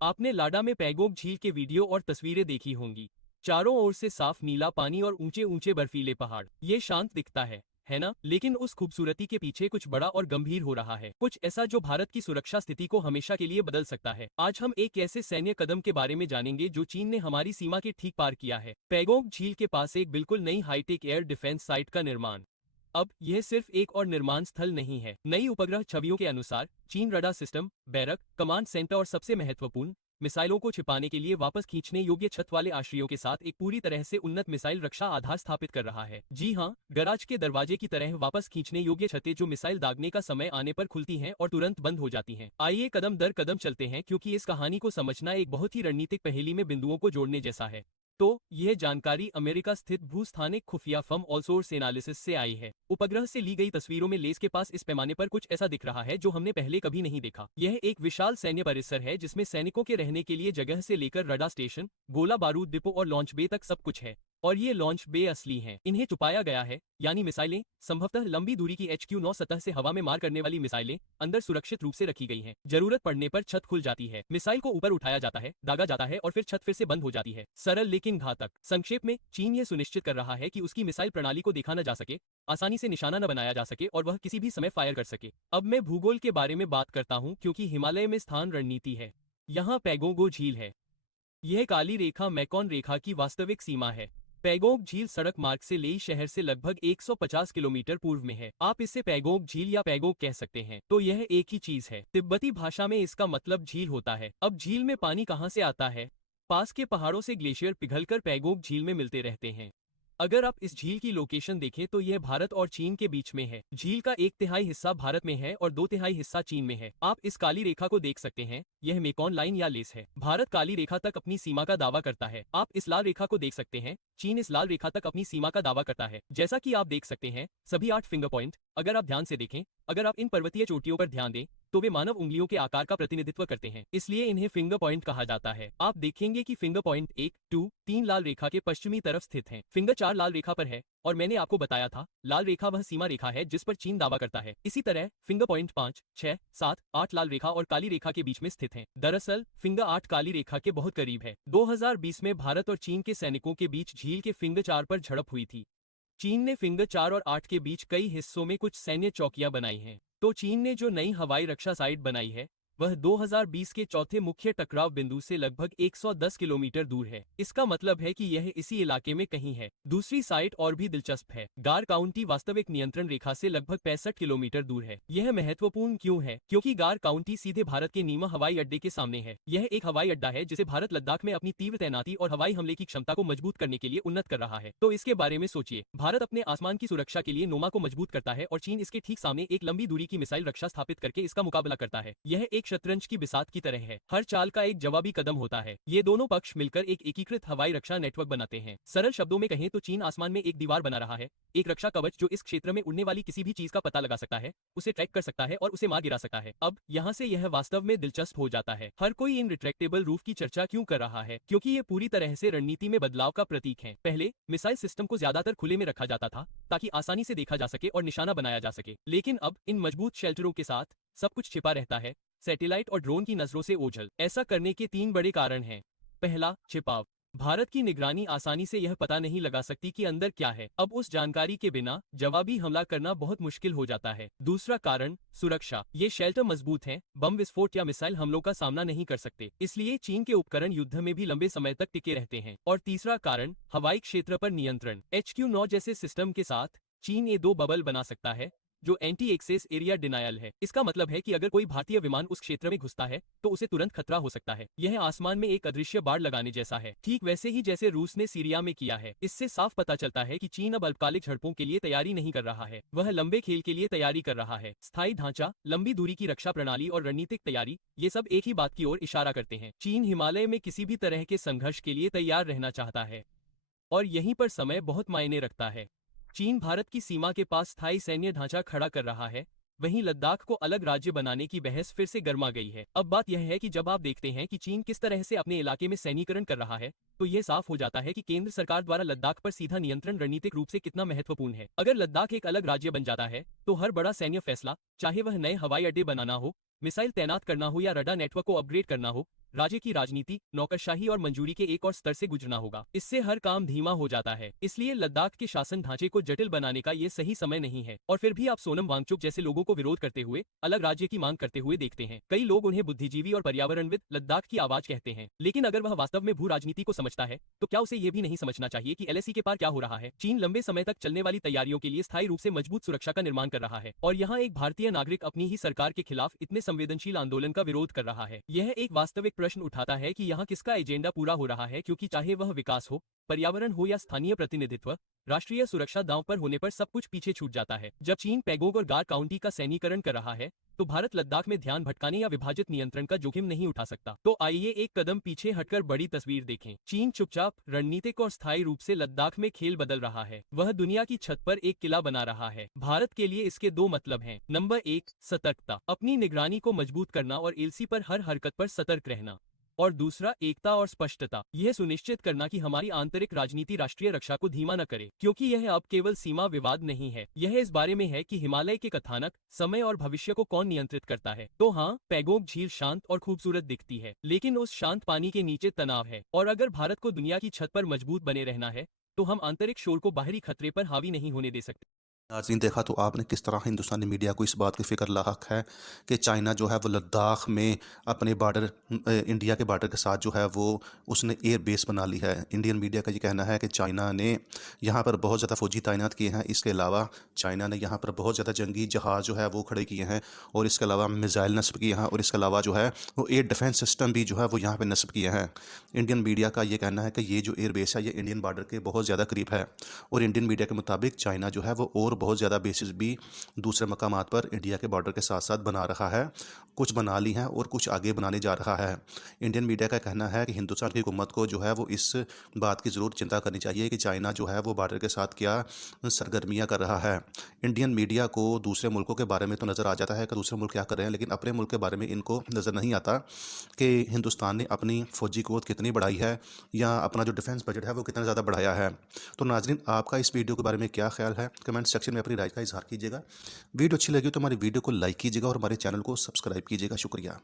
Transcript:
आपने लाडा में पैगोंग झील के वीडियो और तस्वीरें देखी होंगी। चारों ओर से साफ नीला पानी और ऊंचे ऊंचे बर्फीले पहाड़। ये शांत दिखता है ना? लेकिन उस खूबसूरती के पीछे कुछ बड़ा और गंभीर हो रहा है, कुछ ऐसा जो भारत की सुरक्षा स्थिति को हमेशा के लिए बदल सकता है। आज हम एक ऐसे सैन्य कदम के बारे में जानेंगे जो चीन ने हमारी सीमा के ठीक पार किया है। पैगोंग झील के पास एक बिल्कुल नई हाईटेक एयर डिफेंस साइट का निर्माण। अब यह सिर्फ एक और निर्माण स्थल नहीं है। नई उपग्रह छवियों के अनुसार चीन radar system, barrack, command centre और सबसे महत्वपूर्ण, मिसाइलों को छिपाने के लिए वापस खींचने योग्य छत वाले आश्रयों के साथ एक पूरी तरह से उन्नत मिसाइल रक्षा आधार स्थापित कर रहा है। जी हाँ, गराज के दरवाजे की तरह वापस खींचने योग्य छतें जो मिसाइल दागने का समय आने पर खुलती हैं और तुरंत बंद हो जाती हैं। आइए कदम दर कदम चलते हैं, क्योंकि इस कहानी को समझना एक बहुत ही रणनीतिक पहेली में बिंदुओं को जोड़ने जैसा है। तो यह जानकारी अमेरिका स्थित भूस्थानिक खुफिया फर्म ऑल सोर्स एनालिसिस से आई है। उपग्रह से ली गई तस्वीरों में लेस के पास इस पैमाने पर कुछ ऐसा दिख रहा है जो हमने पहले कभी नहीं देखा। यह एक विशाल सैन्य परिसर है जिसमें सैनिकों के रहने के लिए जगह से लेकर रडार स्टेशन, गोला बारूद डिपो और लॉन्च बे तक सब कुछ है। और ये लॉन्च बे असली हैं। इन्हें छुपाया गया है, यानी मिसाइलें, संभवतः लंबी दूरी की HQ-9 सतह से हवा में मार करने वाली मिसाइलें, अंदर सुरक्षित रूप से रखी गई हैं। जरूरत पड़ने पर छत खुल जाती है, मिसाइल को ऊपर उठाया जाता है, दागा जाता है और फिर छत फिर से बंद हो जाती है। सरल लेकिन घातक। संक्षेप में, चीन ये सुनिश्चित कर रहा है कि उसकी मिसाइल प्रणाली को देखा न जा सके, आसानी से निशाना न बनाया जा सके और वह किसी भी समय फायर कर सके। अब मैं भूगोल के बारे में बात करता हूँ, क्योंकि हिमालय में स्थान रणनीति है। यहाँ पैगोंग झील है। यह काली रेखा मैकॉन रेखा की वास्तविक सीमा है। पैगोंग झील सड़क मार्ग से लेई शहर से लगभग 150 किलोमीटर पूर्व में है। आप इसे पैगोंग झील या पैगोंग कह सकते हैं। तो यह एक ही चीज है। तिब्बती भाषा में इसका मतलब झील होता है। अब झील में पानी कहाँ से आता है? पास के पहाड़ों से ग्लेशियर पिघलकर पैगोंग झील में मिलते रहते हैं। अगर आप इस झील की लोकेशन देखें तो यह भारत और चीन के बीच में है। झील का 1/3 हिस्सा भारत में है और 2/3 हिस्सा चीन में है। आप इस काली रेखा को देख सकते हैं, यह मेकॉन लाइन या लेस है। भारत काली रेखा तक अपनी सीमा का दावा करता है। आप इस लाल रेखा को देख सकते हैं, चीन इस लाल रेखा तक अपनी सीमा का दावा करता है। जैसा कि आप देख सकते हैं, सभी 8 फिंगर पॉइंट, अगर आप ध्यान से देखें, अगर आप इन पर्वतीय चोटियों पर ध्यान दें, तो वे मानव उंगलियों के आकार का प्रतिनिधित्व करते हैं, इसलिए इन्हें फिंगर पॉइंट कहा जाता है। आप देखेंगे कि फिंगर पॉइंट 1, 2, 3 लाल रेखा के पश्चिमी तरफ स्थित हैं। फिंगर 4 लाल रेखा पर है, और मैंने आपको बताया था, लाल रेखा वह सीमा रेखा है जिस पर चीन दावा करता है। इसी तरह फिंगर पॉइंट 5, 6, 7, 8 लाल रेखा और काली रेखा के बीच में स्थित हैं। दरअसल फिंगर 8 काली रेखा के बहुत करीब है। 2020 में भारत और चीन के सैनिकों के बीच झील के फिंगर 4 पर झड़प हुई थी। चीन ने फिंगर 4 और 8 के बीच कई हिस्सों में कुछ सैन्य चौकियां बनाई हैं। तो चीन ने जो नई हवाई रक्षा साइट बनाई है, वह 2020 के चौथे मुख्य टकराव बिंदु से लगभग 110 किलोमीटर दूर है। इसका मतलब है कि यह इसी इलाके में कहीं है। दूसरी साइट और भी दिलचस्प है। गार काउंटी वास्तविक नियंत्रण रेखा से लगभग 65 किलोमीटर दूर है। यह महत्वपूर्ण क्यों है? क्योंकि गार काउंटी सीधे भारत के नीमा हवाई अड्डे के सामने है। यह एक हवाई अड्डा है जिसे भारत लद्दाख में अपनी तीव्र तैनाती और हवाई हमले की क्षमता को मजबूत करने के लिए उन्नत कर रहा है। तो इसके बारे में सोचिए। भारत अपने आसमान की सुरक्षा के लिए नोमा को मजबूत करता है और चीन इसके ठीक सामने एक लंबी दूरी की मिसाइल रक्षा स्थापित करके इसका मुकाबला करता है। यह एक शतरंज की बिसात की तरह है। हर चाल का एक जवाबी कदम होता है। ये दोनों पक्ष मिलकर एक एकीकृत हवाई रक्षा नेटवर्क बनाते हैं। सरल शब्दों में कहें तो चीन आसमान में एक दीवार बना रहा है, एक रक्षा कवच जो इस क्षेत्र में उड़ने वाली किसी भी चीज का पता लगा सकता है, उसे ट्रैक कर सकता है और उसे मार गिरा सकता है। अब यहाँ से यह वास्तव में दिलचस्प हो जाता है। हर कोई इन रिट्रैक्टेबल रूफ की चर्चा क्यों कर रहा है? क्योंकि ये पूरी तरह से रणनीति में बदलाव का प्रतीक है। पहले मिसाइल सिस्टम को ज्यादातर खुले में रखा जाता था ताकि आसानी से देखा जा सके और निशाना बनाया जा सके। लेकिन अब इन मजबूत शेल्टरों के साथ सब कुछ छिपा रहता है, सैटेलाइट और ड्रोन की नजरों से ओझल। ऐसा करने के 3 बड़े कारण हैं। पहला, छिपाव। भारत की निगरानी आसानी से यह पता नहीं लगा सकती कि अंदर क्या है। अब उस जानकारी के बिना जवाबी हमला करना बहुत मुश्किल हो जाता है। दूसरा कारण, सुरक्षा। ये शेल्टर मजबूत हैं, बम विस्फोट या मिसाइल हमलों का सामना नहीं कर सकते, इसलिए चीन के उपकरण युद्ध में भी लंबे समय तक टिके रहते हैं। और तीसरा कारण, हवाई क्षेत्र पर नियंत्रण। HQ-9 जैसे सिस्टम के साथ चीन ये 2 बबल बना सकता है, जो एंटी एक्सेस एरिया डिनायल है। इसका मतलब है कि अगर कोई भारतीय विमान उस क्षेत्र में घुसता है तो उसे तुरंत खतरा हो सकता है। यह आसमान में एक अदृश्य बाड़ लगाने जैसा है, ठीक वैसे ही जैसे रूस ने सीरिया में किया है। इससे साफ पता चलता है कि चीन अब अल्पकालिक झड़पों के लिए तैयारी नहीं कर रहा है, वह लंबे खेल के लिए तैयारी कर रहा है। स्थायी ढांचा, लंबी दूरी की रक्षा प्रणाली और रणनीतिक तैयारी, ये सब एक ही बात की ओर इशारा करते हैं। चीन हिमालय में किसी भी तरह के संघर्ष के लिए तैयार रहना चाहता है, और यहीं पर समय बहुत मायने रखता है। चीन भारत की सीमा के पास स्थायी सैन्य ढांचा खड़ा कर रहा है, वहीं लद्दाख को अलग राज्य बनाने की बहस फिर से गर्मा गई है। अब बात यह है कि जब आप देखते हैं कि चीन किस तरह से अपने इलाके में सैन्यीकरण कर रहा है, तो यह साफ हो जाता है कि केंद्र सरकार द्वारा लद्दाख पर सीधा नियंत्रण रणनीतिक रूप से कितना महत्वपूर्ण है। अगर लद्दाख एक अलग राज्य बन जाता है, तो हर बड़ा सैन्य फैसला, चाहे वह नए हवाई अड्डे बनाना हो मिसाइल तैनात करना हो या रडार नेटवर्क को अपग्रेड करना हो, राज्य की राजनीति, नौकरशाही और मंजूरी के एक और स्तर से गुजरना होगा। इससे हर काम धीमा हो जाता है। इसलिए लद्दाख के शासन ढांचे को जटिल बनाने का ये सही समय नहीं है। और फिर भी आप सोनम वांगचुक जैसे लोगों को विरोध करते हुए अलग राज्य की मांग करते हुए देखते हैं। कई लोग उन्हें बुद्धिजीवी और पर्यावरणविद लद्दाख की आवाज कहते हैं। लेकिन अगर वह वास्तव में भू राजनीति को समझता है तो क्या उसे ये भी नहीं समझना चाहिए कि एलएसी के पार क्या हो रहा है। चीन लंबे समय तक चलने वाली तैयारियों के लिए स्थायी रूप से मजबूत सुरक्षा का निर्माण कर रहा है और यहाँ एक भारतीय नागरिक अपनी ही सरकार के खिलाफ इतने संवेदनशील आंदोलन का विरोध कर रहा है। यह एक वास्तविक प्रश्न उठाता है कि यहाँ किसका एजेंडा पूरा हो रहा है, क्योंकि चाहे वह विकास हो, पर्यावरण हो या स्थानीय प्रतिनिधित्व, राष्ट्रीय सुरक्षा दांव पर होने पर सब कुछ पीछे छूट जाता है। जब चीन पैगोंग और गार काउंटी का सैन्यीकरण कर रहा है तो भारत लद्दाख में ध्यान भटकाने या विभाजित नियंत्रण का जोखिम नहीं उठा सकता। तो आइए एक कदम पीछे हटकर बड़ी तस्वीर देखें। चीन चुपचाप, रणनीतिक और स्थायी रूप से लद्दाख में खेल बदल रहा है। वह दुनिया की छत पर एक किला बना रहा है। भारत के लिए इसके दो मतलब हैं। नंबर 1, सतर्कता, अपनी निगरानी को मजबूत करना और एलसी पर हर हरकत पर सतर्क रहना। और दूसरा, एकता और स्पष्टता, यह सुनिश्चित करना कि हमारी आंतरिक राजनीति राष्ट्रीय रक्षा को धीमा न करे, क्योंकि यह अब केवल सीमा विवाद नहीं है, यह इस बारे में है कि हिमालय के कथानक, समय और भविष्य को कौन नियंत्रित करता है। तो हाँ, पैगोंग झील शांत और खूबसूरत दिखती है, लेकिन उस शांत पानी के नीचे तनाव है। और अगर भारत को दुनिया की छत पर मजबूत बने रहना है तो हम आंतरिक शोर को बाहरी खतरे पर हावी नहीं होने दे सकते। नाज़रीन, देखा तो आपने किस तरह हिंदुस्तानी मीडिया को इस बात की फ़िक्र लाहक है कि चाइना जो है वो लद्दाख में अपने बॉर्डर इंडिया के बॉर्डर के साथ जो है वो उसने एयर बेस बना ली है। इंडियन मीडिया का ये कहना है कि चाइना ने यहाँ पर बहुत ज़्यादा फ़ौजी तैनात किए हैं। इसके अलावा चाइना ने यहाँ पर बहुत ज़्यादा जंगी जहाज़ जो है वो खड़े किए हैं और इसके अलावा मिज़ाइल नस्ब किए हैं और इसके अलावा जो है वो एयर डिफेंस सिस्टम भी जो है वो यहाँ पर नस्ब किए हैं। इंडियन मीडिया का ये कहना है कि ये जो एयर बेस है ये इंडियन बॉर्डर के बहुत ज़्यादा करीब है और इंडियन मीडिया के मुताबिक चाइना जो है वो और बहुत ज़्यादा बेसिस भी दूसरे मकामात पर इंडिया के बॉर्डर के साथ साथ बना रहा है। कुछ बना ली हैं और कुछ आगे बनाने जा रहा है। इंडियन मीडिया का कहना है कि हिंदुस्तान की हुकूमत को जो है वो इस बात की ज़रूर चिंता करनी चाहिए कि चाइना जो है वो बॉर्डर के साथ क्या सरगर्मियाँ कर रहा है। इंडियन मीडिया को दूसरे मुल्कों के बारे में तो नज़र आ जाता है कि दूसरे मुल्क क्या कर रहे हैं, लेकिन अपने मुल्क के बारे में इनको नज़र नहीं आता कि हिंदुस्तान ने अपनी फ़ौजी क़ुव्वत कितनी बढ़ाई है या अपना जो डिफेंस बजट है वो कितना ज़्यादा बढ़ाया है। तो नाज़रीन, आपका इस वीडियो के बारे में क्या ख्याल है, कमेंट सेक्शन में अपनी राय का इजहार कीजिएगा। वीडियो अच्छी लगी तो हमारी वीडियो को लाइक कीजिएगा और हमारे चैनल को सब्सक्राइब कीजिएगा। शुक्रिया।